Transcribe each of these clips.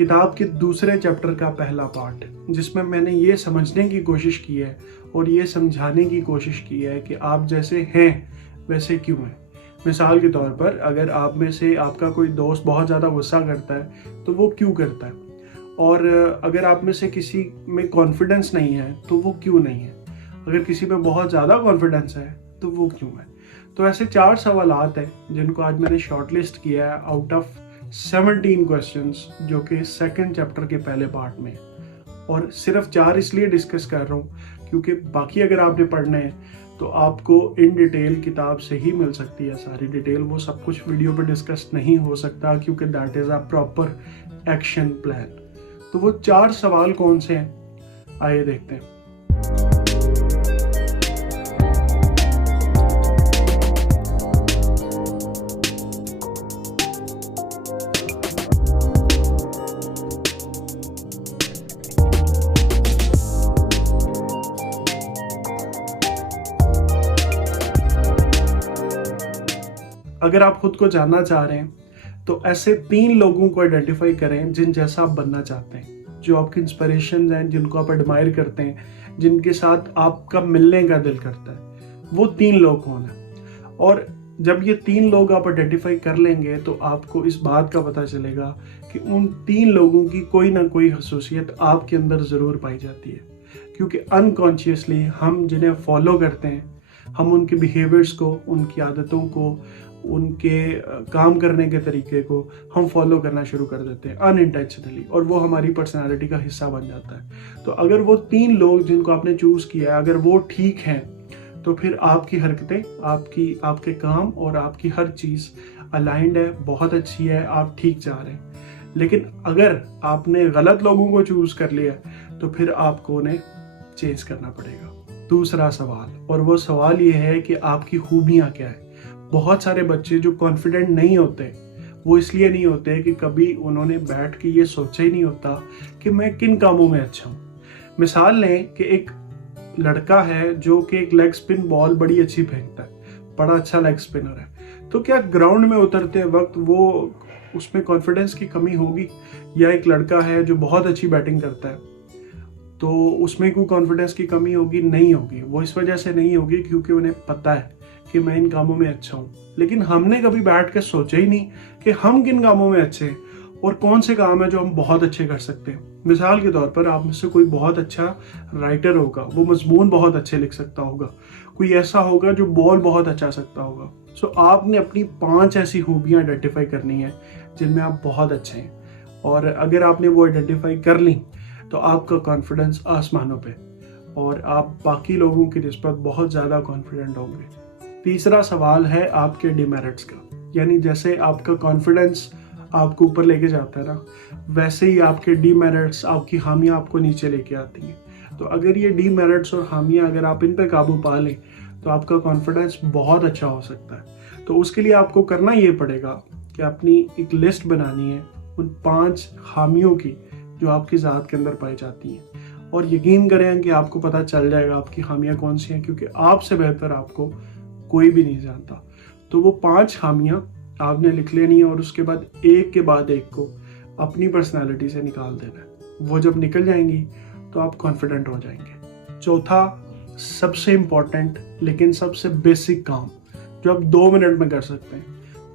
किताब के दूसरे चैप्टर का पहला पार्ट, जिसमें मैंने ये समझने की कोशिश की है और ये समझाने की कोशिश की है कि आप जैसे हैं वैसे क्यों हैं। मिसाल के तौर पर, अगर आप में से आपका कोई दोस्त बहुत ज़्यादा गुस्सा करता है तो वो क्यों करता है, और अगर आप में से किसी में कॉन्फिडेंस नहीं है तो वो क्यों नहीं है, अगर किसी में बहुत ज़्यादा कॉन्फिडेंस है तो वो क्यों है। तो ऐसे 4 सवालात हैं जिनको आज मैंने शॉर्टलिस्ट किया है आउट ऑफ 17 क्वेश्चंस, जो कि सेकंड चैप्टर के पहले पार्ट में। और सिर्फ 4 इसलिए डिस्कस कर रहा हूँ क्योंकि बाकी अगर आपने पढ़ने हैं तो आपको इन डिटेल किताब से ही मिल सकती है सारी डिटेल। वो सब कुछ वीडियो पे डिस्कस नहीं हो सकता क्योंकि that is a proper action plan. तो वो 4 सवाल कौन से हैं, आइए देखते हैं। अगर आप खुद को जानना चाह रहे हैं तो ऐसे 3 लोगों को आइडेंटिफाई करें जिन जैसा आप बनना चाहते हैं, जो आपके इंस्पिरेशन हैं, जिनको आप एडमायर करते हैं, जिनके साथ आपका मिलने का दिल करता है। वो 3 लोग कौन हैं? और जब ये 3 लोग आप आइडेंटिफाई कर लेंगे तो आपको इस बात का पता चलेगा कि उन 3 लोगों की कोई ना कोई खसूसियत आपके अंदर ज़रूर पाई जाती है। क्योंकि अनकॉन्शियसली हम जिन्हें फॉलो करते हैं, हम उनके बिहेवियर्स को, उनकी आदतों को, उनके काम करने के तरीके को हम फॉलो करना शुरू कर देते हैं अनइंटेंशनली, और वो हमारी पर्सनालिटी का हिस्सा बन जाता है। तो अगर वो 3 लोग जिनको आपने चूज किया है, अगर वो ठीक हैं, तो फिर आपकी हरकतें, आपके काम और आपकी हर चीज़ अलाइंड है, बहुत अच्छी है, आप ठीक जा रहे हैं। लेकिन अगर आपने गलत लोगों को चूज कर लिया तो फिर आपको उन्हें चेंज करना पड़ेगा। दूसरा सवाल, और वो सवाल ये है कि आपकी खूबियाँ क्या है। बहुत सारे बच्चे जो कॉन्फिडेंट नहीं होते, वो इसलिए नहीं होते कि कभी उन्होंने बैठ के ये सोचा ही नहीं होता कि मैं किन कामों में अच्छा हूँ। मिसाल लें कि एक लड़का है जो कि एक लेग स्पिन बॉल बड़ी अच्छी फेंकता है, बड़ा अच्छा लेग स्पिनर है, तो क्या ग्राउंड में उतरते वक्त वो उसमें कॉन्फिडेंस की कमी होगी? या एक लड़का है जो बहुत अच्छी बैटिंग करता है, तो उसमें कोई कॉन्फिडेंस की कमी होगी? नहीं होगी। वो इस वजह से नहीं होगी क्योंकि उन्हें पता है कि मैं इन कामों में अच्छा हूँ। लेकिन हमने कभी बैठ के सोचा ही नहीं कि हम किन कामों में अच्छे हैं और कौन से काम है जो हम बहुत अच्छे कर सकते हैं। मिसाल के तौर पर, आप में से कोई बहुत अच्छा राइटर होगा, वो मजमून बहुत अच्छे लिख सकता होगा। कोई ऐसा होगा जो बॉल बहुत अच्छा सकता होगा। सो आपने अपनी 5 ऐसी खूबियाँ आइडेंटिफाई करनी है जिनमें आप बहुत अच्छे हैं, और अगर आपने वो आइडेंटिफाई कर ली तो आपका कॉन्फिडेंस आसमानों पे, और आप बाकी लोगों की निस्बत बहुत ज़्यादा कॉन्फिडेंट होंगे। तीसरा सवाल है आपके डिमेरिट्स का, यानी जैसे आपका कॉन्फिडेंस आपको ऊपर लेके जाता है ना, वैसे ही आपके डिमेरिट्स, आपकी खामियां आपको नीचे लेके आती हैं। तो अगर ये डिमेरिट्स और खामियां अगर आप इन पे काबू पा लें तो आपका कॉन्फिडेंस बहुत अच्छा हो सकता है। तो उसके लिए आपको करना ये पड़ेगा कि अपनी एक लिस्ट बनानी है उन 5 खामियों की जो आपकी ज़ात के अंदर पाई जाती हैं, और यकीन करें कि आपको पता चल जाएगा आपकी खामियां कौन सी हैं, क्योंकि आपसे बेहतर आपको कोई भी नहीं जानता। तो वो 5 खामियां आपने लिख लेनी है और उसके बाद एक के बाद एक को अपनी पर्सनालिटी से निकाल देना है। वो जब निकल जाएंगी तो आप कॉन्फिडेंट हो जाएंगे। चौथा, सबसे इम्पॉर्टेंट लेकिन सबसे बेसिक काम जो आप 2 मिनट में कर सकते हैं,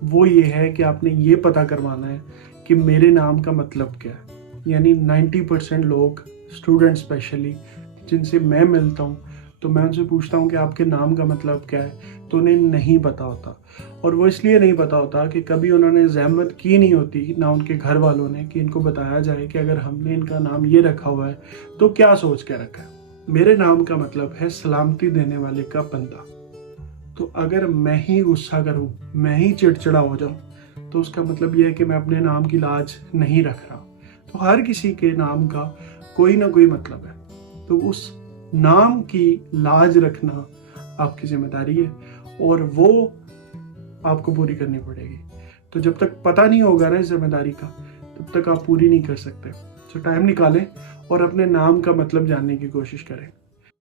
वो ये है कि आपने ये पता करवाना है कि मेरे नाम का मतलब क्या है। यानी 90% लोग, स्टूडेंट स्पेशली, जिनसे मैं मिलता हूँ तो मैं उनसे पूछता हूँ कि आपके नाम का मतलब क्या है, तो उन्हें नहीं पता होता। और वो इसलिए नहीं पता होता कि कभी उन्होंने ज़हमत की नहीं होती, ना उनके घर वालों ने, कि इनको बताया जाए कि अगर हमने इनका नाम ये रखा हुआ है तो क्या सोच के रखा है। मेरे नाम का मतलब है सलामती देने वाले का बंदा। तो अगर मैं ही गुस्सा करूँ, मैं ही चिड़चिड़ा हो जाऊँ, तो उसका मतलब यह है कि मैं अपने नाम की लाज नहीं रख रहा। तो हर किसी के नाम का कोई ना कोई मतलब है, तो उस नाम की लाज रखना आपकी जिम्मेदारी है और वो आपको पूरी करनी पड़ेगी। तो जब तक पता नहीं होगा ना इस जिम्मेदारी का, तब तक आप पूरी नहीं कर सकते। तो टाइम निकालें और अपने नाम का मतलब जानने की कोशिश करें।